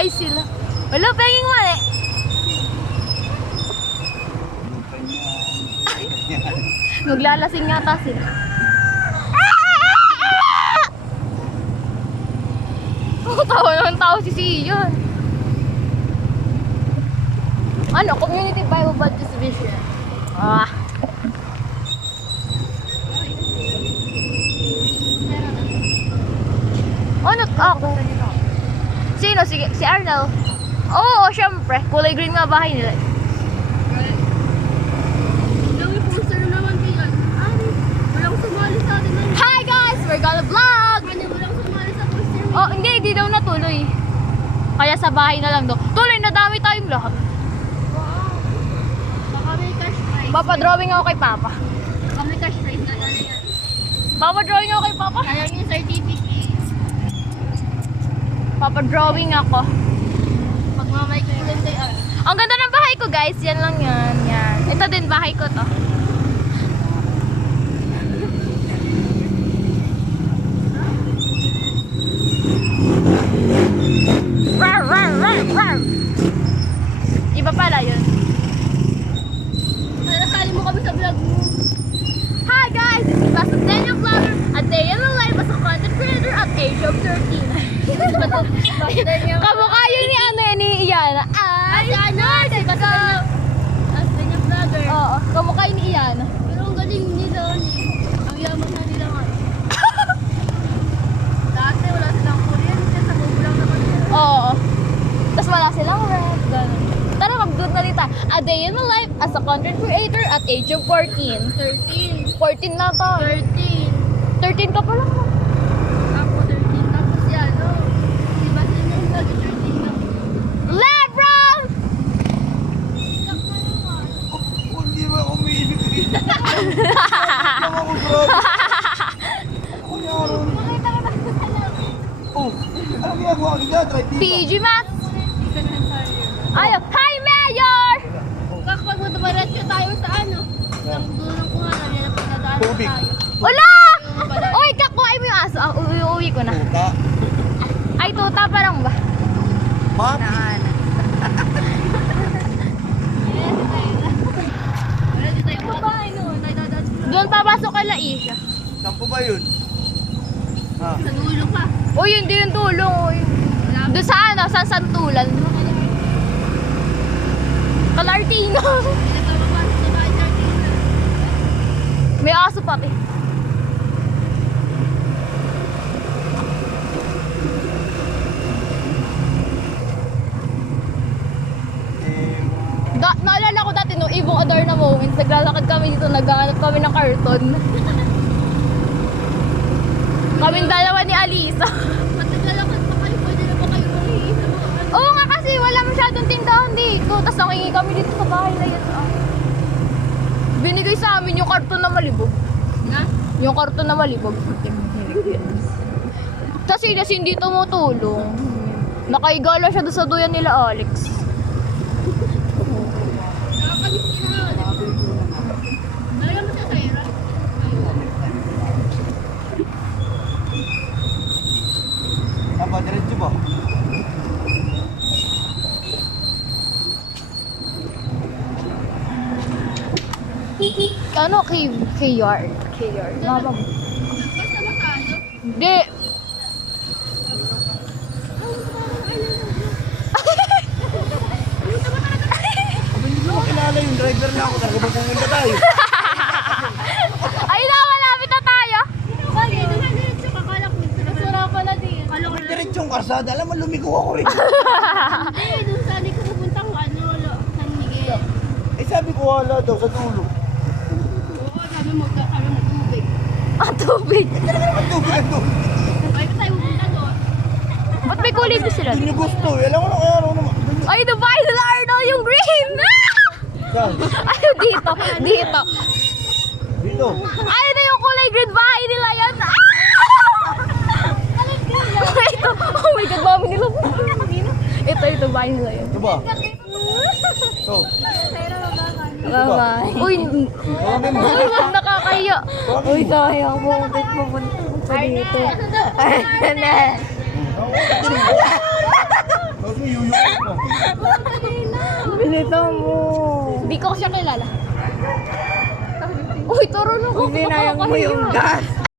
Ay sila. Wala, penging mali. Maglalasing yata sila. Tawa naman tao si Sian. Ano? Community Bible Baptist Vision. Ano? Ako. Sino? Si Arnel? Oo, syempre. Kulay green nga bahay nila. Hi guys! We're gonna vlog! Oh, hindi daw natuloy. Kaya sa bahay na lang daw. Tuloy, nadami tayong lahat. Baka may cash prize. Papadrawing ako kay Papa. Baka may cash prize na yan. Papadrawing ako kay Papa. Kaya yung certificate. Papadrawing ako. Magmamay ko yung day ah. Ang ganda ng bahay ko guys. Yan lang yan. Yan. Ito din bahay ko to. Rar, rar, rar, rar. Iba pala yun. Nasali mo kami sa vlog mo. Hi guys! This is Pastor Daniel Vlogger. A day in the life as a content creator at age of 13. Kamukha yun ni ano yun ni Iyana. Ay! Si ano? Si Pastor Daniel Vlogger. Oo, kamukha yun ni Iyana. Pero ang galing nila. Ang yaman na nila nga. Dati wala silang kuryente. Sa gugulang naman nila. Oo. Tapos wala silang rent. Ganun. Tara, mag-good na rin tayo. A day in the life as a content creator at age of 14. 13. 14 na to. 13. 13 ka pa lang. Ako 13. Tapos si ano. Si Pastor Daniel Vlogger 13 na. Lebron! Hindi ba ako umiibig dito? Lang ako, bro. Ako niya ron. Makita ka ba sa lang? Oh, anong ginagawa ko dyan? Try dito. PG Max! Isa na tayo. Ayaw. Hi, Mayor! Kapag matabarat tayo sa ano. Ang dulong ko nga na nila pagdadaan Tubig. tayo. Wala! Uy, kakuha mo yung aso. Uwi ko na. Puta. Ay, tuta pa lang ba? Mami. Wala di tayo babae noon. Tayo dadaan sa Doon papasok kay Laisha. Saan po ba yun? Ha? sa dulo pa. Uy, hindi yung tulong. Uy. Doon sa ano, sa Santulan. Kalartino. Hindi tayo mapasok sa bahay sa Artina. May aso pati. Naalala ko dati no, ibong adore na moments. Naglalakad kami dito, naghahanap kami ng karton. Kaming dalawa ni Alisa. Matagalakan pa kayo. Pwede na ba kayo mahihi sa mga ano? Oo nga kasi wala masyadong tindahan dito. Tapos nakingi kami dito sa bahay na yan. Binigay sa amin yung karton na malibog. Na? Yung karton na malibog. Kasi hindi tumutulong. Nakaigala siya doon sa duyan nila Alex. Nakakamiss ka na nga. Nalala mo siya sa Ira? Tama, diretso ba? Ano? KR. Mama mo. Basta ba tayo? Hindi. Hindi mo makilala yung driver na ako. Talaga ba pumunta tayo? Ay na, malapit na tayo. Bagay, doon nga diretso. Kakala ko. Nasarapan na din. Kala ko May diretsong karsada. Alam mo, lumigo ako rin. Hindi, doon sa ko pupuntang ano, San Miguel. Eh sabi ko wala daw sa dulo. Oo, sabi mo, kami magtubig. Ah, tubig. Talaga naman tubig ang dulo. Ay, pa tayo pupunta doon. Ba't may kulay ba sila? Doon yung gusto eh. Alam ko na kaya araw naman. Ay, Dubai nila Arnold yung green! Saan? Ay, dito. Dito. Dito. Ay, na yung kulay green bahay nila yan. Ito. Oh my God, mami nila. Ito bahay nila yan. Ito ba? Ito. Bye-bye. Uy, Tawagin mo. wag nakakaya. Uy, sayang mo. Ba't pupunta pa dito? Tawagin mo yun. Pakita mo. Hindi ko siya kilala. Uy, turo ko. Kung dinayang mo yung gas.